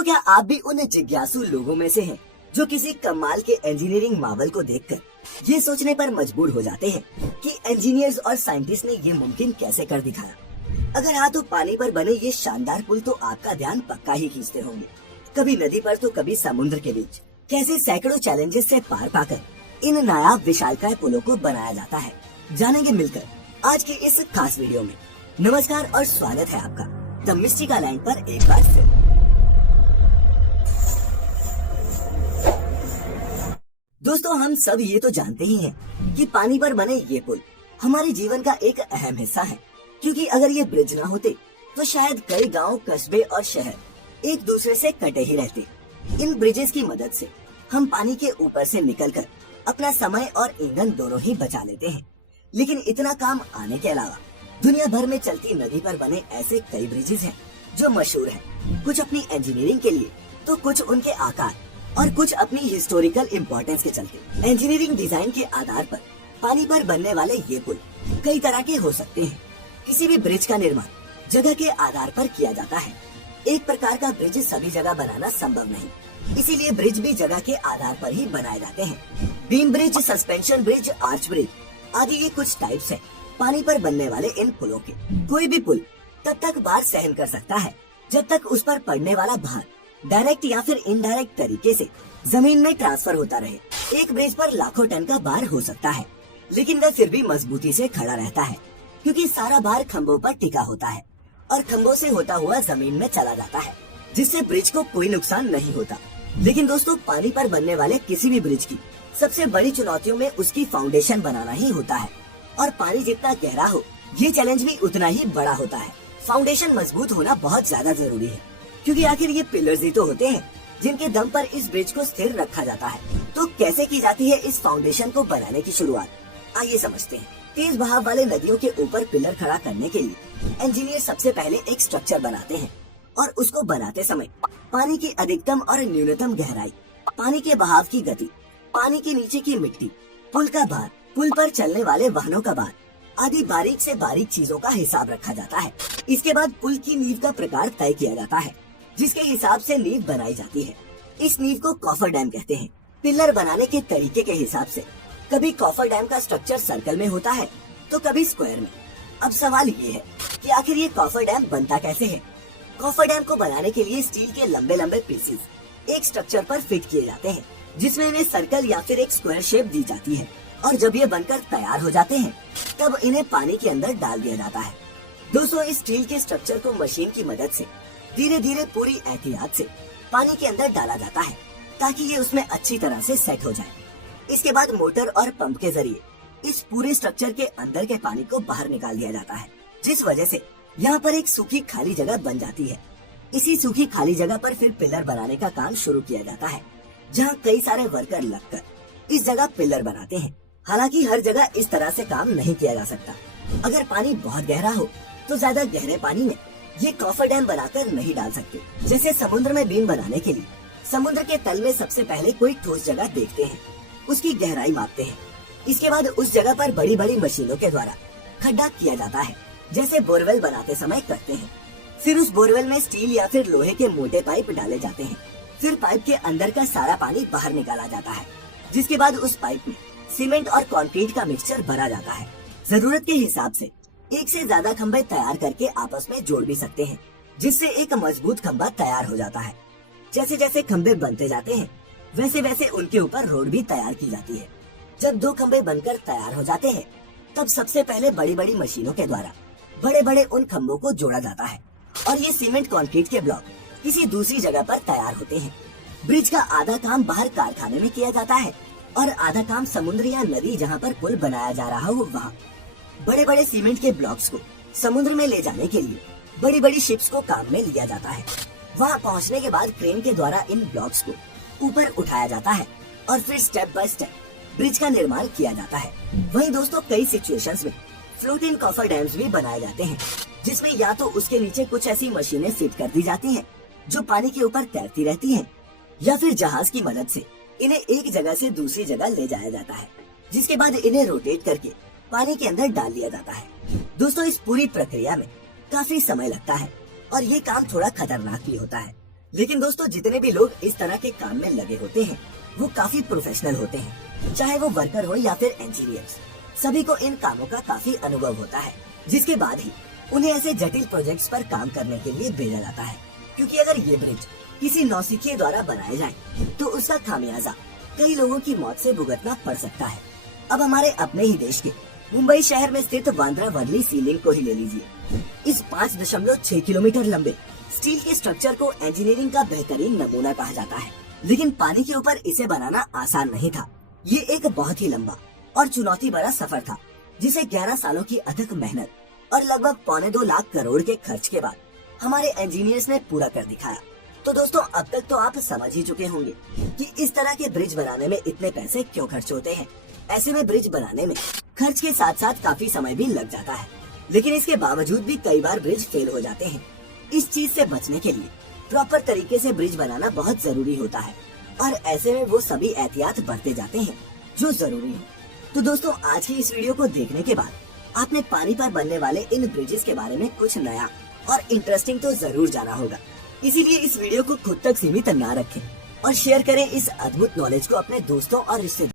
दोस्तों, क्या आप भी उन जिज्ञासु लोगों में से हैं जो किसी कमाल के इंजीनियरिंग मावल को देखकर ये सोचने पर मजबूर हो जाते हैं कि इंजीनियर्स और साइंटिस्ट ने ये मुमकिन कैसे कर दिखाया। अगर हाँ, तो पानी पर बने ये शानदार पुल तो आपका ध्यान पक्का ही खींचते होंगे। कभी नदी पर तो कभी समुद्र के बीच कैसे सैकड़ों चैलेंजेस से पार पाकर इन नायाब विशालकाय पुलों को बनाया जाता है, जानेंगे मिलकर आज की इस खास वीडियो में। नमस्कार और स्वागत है आपका द मिस्टिका लाइन पर एक बार फिर। दोस्तों, हम सब ये तो जानते ही हैं कि पानी पर बने ये पुल हमारे जीवन का एक अहम हिस्सा है, क्योंकि अगर ये ब्रिज ना होते तो शायद कई गांव, कस्बे और शहर एक दूसरे से कटे ही रहते। इन ब्रिजेस की मदद से हम पानी के ऊपर से निकलकर अपना समय और ईंधन दोनों ही बचा लेते हैं। लेकिन इतना काम आने के अलावा दुनिया भर में चलती नदी पर बने ऐसे कई ब्रिजेस हैं जो मशहूर हैं, कुछ अपनी इंजीनियरिंग के लिए तो कुछ उनके आकार और कुछ अपनी हिस्टोरिकल इम्पोर्टेंस के चलते। इंजीनियरिंग डिजाइन के आधार पर पानी पर बनने वाले ये पुल कई तरह के हो सकते हैं। किसी भी ब्रिज का निर्माण जगह के आधार पर किया जाता है। एक प्रकार का ब्रिज सभी जगह बनाना संभव नहीं, इसीलिए ब्रिज भी जगह के आधार पर ही बनाए जाते हैं। Beam bridge, suspension bridge, arch bridge आदि ये कुछ टाइप्स हैं पानी पर बनने वाले इन पुलों के। कोई भी पुल तब तक भार सहन कर सकता है जब तक उस पर पड़ने वाला भार डायरेक्ट या फिर इनडायरेक्ट तरीके से जमीन में ट्रांसफर होता रहे। एक ब्रिज पर लाखों टन का भार हो सकता है, लेकिन वह फिर भी मजबूती से खड़ा रहता है, क्योंकि सारा भार खंभों पर टिका होता है और खंभों से होता हुआ जमीन में चला जाता है, जिससे ब्रिज को कोई नुकसान नहीं होता। लेकिन दोस्तों, पानी पर बनने वाले किसी भी ब्रिज की सबसे बड़ी चुनौतियों में उसकी फाउंडेशन बनाना ही होता है, और पानी जितना गहरा हो ये चैलेंज भी उतना ही बड़ा होता है। फाउंडेशन मजबूत होना बहुत ज्यादा जरूरी है, क्योंकि आखिर ये पिलर्स ही तो होते हैं जिनके दम पर इस ब्रिज को स्थिर रखा जाता है। तो कैसे की जाती है इस फाउंडेशन को बनाने की शुरुआत, आइए समझते हैं। तेज बहाव वाले नदियों के ऊपर पिलर खड़ा करने के लिए इंजीनियर सबसे पहले एक स्ट्रक्चर बनाते हैं, और उसको बनाते समय पानी की अधिकतम और न्यूनतम गहराई, पानी के बहाव की गति, पानी के नीचे की मिट्टी, पुल का भार, पुल पर चलने वाले वाहनों का भार आदि बारीक से बारीक चीजों का हिसाब रखा जाता है। इसके बाद पुल की नींव का प्रकार तय किया जाता है, जिसके हिसाब से नींव बनाई जाती है। इस नींव को कॉफर डैम कहते हैं। पिलर बनाने के तरीके के हिसाब से कभी कॉफर डैम का स्ट्रक्चर सर्कल में होता है तो कभी स्क्वायर में। अब सवाल ये है कि आखिर ये कॉफर डैम बनता कैसे है। कॉफर डैम को बनाने के लिए स्टील के लंबे लंबे पीसेस एक स्ट्रक्चर पर फिट किए जाते हैं, जिसमें इन्हें सर्कल या फिर एक स्क्वायर शेप दी जाती है, और जब ये बनकर तैयार हो जाते हैं तब इन्हें पानी के अंदर डाल दिया जाता है। दोस्तों, इस स्टील के स्ट्रक्चर को मशीन की मदद से धीरे धीरे पूरी एहतियात से पानी के अंदर डाला जाता है, ताकि ये उसमें अच्छी तरह से सेट हो जाए। इसके बाद मोटर और पंप के जरिए इस पूरे स्ट्रक्चर के अंदर के पानी को बाहर निकाल दिया जाता है, जिस वजह से यहाँ पर एक सूखी खाली जगह बन जाती है। इसी सूखी खाली जगह पर फिर पिलर बनाने का काम शुरू किया जाता है, जहाँ कई सारे वर्कर लगकर इस जगह पिलर बनाते हैं। हालांकि हर जगह इस तरह से काम नहीं किया जा सकता। अगर पानी बहुत गहरा हो तो ज्यादा गहरे पानी में ये कॉफर डैम बनाकर नहीं डाल सकते। जैसे समुद्र में बीम बनाने के लिए समुद्र के तल में सबसे पहले कोई ठोस जगह देखते हैं, उसकी गहराई मापते हैं। इसके बाद उस जगह पर बड़ी बड़ी मशीनों के द्वारा खड्डा किया जाता है, जैसे बोरवेल बनाते समय करते हैं। फिर उस बोरवेल में स्टील या फिर लोहे के मोटे पाइप डाले जाते हैं। फिर पाइप के अंदर का सारा पानी बाहर निकाला जाता है, जिसके बाद उस पाइप में सीमेंट और कंक्रीट का मिक्सचर भरा जाता है। जरूरत के हिसाब से एक से ज्यादा खंभे तैयार करके आपस में जोड़ भी सकते हैं, जिससे एक मजबूत खंभा तैयार हो जाता है। जैसे जैसे खंभे बनते जाते हैं वैसे वैसे उनके ऊपर रोड भी तैयार की जाती है। जब दो खंभे बनकर तैयार हो जाते हैं तब सबसे पहले बड़ी बड़ी मशीनों के द्वारा बड़े बड़े उन खंभों को जोड़ा जाता है, और ये सीमेंट कंक्रीट के ब्लॉक किसी दूसरी जगह पर तैयार होते हैं। ब्रिज का आधा काम बाहर कारखाने में किया जाता है, और आधा काम समुद्र या नदी जहाँ पर पुल बनाया जा रहा हो वहाँ। बड़े बड़े सीमेंट के ब्लॉक्स को समुद्र में ले जाने के लिए बड़ी बड़ी शिप्स को काम में लिया जाता है। वहाँ पहुँचने के बाद क्रेन के द्वारा इन ब्लॉक्स को ऊपर उठाया जाता है, और फिर स्टेप बाय स्टेप ब्रिज का निर्माण किया जाता है। वहीं दोस्तों, कई सिचुएशंस में फ्लोटिंग कॉफर डैम्स भी बनाए जाते हैं, जिसमें या तो उसके नीचे कुछ ऐसी मशीनें फिट कर दी जाती हैं जो पानी के ऊपर तैरती रहती हैं, या फिर जहाज की मदद से इन्हें एक जगह से दूसरी जगह ले जाया जाता है, जिसके बाद इन्हें रोटेट करके पानी के अंदर डाल दिया जाता है। दोस्तों, इस पूरी प्रक्रिया में काफी समय लगता है, और ये काम थोड़ा खतरनाक भी होता है, लेकिन दोस्तों जितने भी लोग इस तरह के काम में लगे होते हैं वो काफी प्रोफेशनल होते हैं, चाहे वो वर्कर हो या फिर इंजीनियर्स। सभी को इन कामों का काफी अनुभव होता है, जिसके बाद ही उन्हें ऐसे जटिल प्रोजेक्ट्स पर काम करने के लिए भेजा जाता है। क्योंकि अगर ये ब्रिज किसी नौसिखिए द्वारा बनाए जाए तो उसका खामियाजा कई लोगों की मौत से भुगतना पड़ सकता है। अब हमारे अपने ही देश के मुंबई शहर में स्थित बांद्रा वर्ली सी लिंक को ही ले लीजिए। इस 5.6 किलोमीटर लंबे स्टील के स्ट्रक्चर को इंजीनियरिंग का बेहतरीन नमूना कहा जाता है, लेकिन पानी के ऊपर इसे बनाना आसान नहीं था। ये एक बहुत ही लंबा और चुनौती भरा सफर था, जिसे 11 सालों की अथक मेहनत और लगभग 1.25 लाख करोड़ के खर्च के बाद हमारे इंजीनियर्स ने पूरा कर दिखाया। तो दोस्तों अब तक तो आप समझ ही चुके होंगे कि इस तरह के ब्रिज बनाने में इतने पैसे क्यों खर्च होते हैं। ऐसे में ब्रिज बनाने में खर्च के साथ साथ काफी समय भी लग जाता है, लेकिन इसके बावजूद भी कई बार ब्रिज फेल हो जाते हैं। इस चीज से बचने के लिए प्रॉपर तरीके से ब्रिज बनाना बहुत जरूरी होता है और ऐसे में वो सभी एहतियात बरते जाते हैं जो जरूरी है। तो दोस्तों आज की इस वीडियो को देखने के बाद आपने पानी पर बनने वाले इन ब्रिजेस के बारे में कुछ नया और इंटरेस्टिंग तो जरूर जाना होगा। इसीलिए इस वीडियो को खुद तक सीमित न रखें और शेयर करें इस अद्भुत नॉलेज को अपने दोस्तों और रिश्तेदारों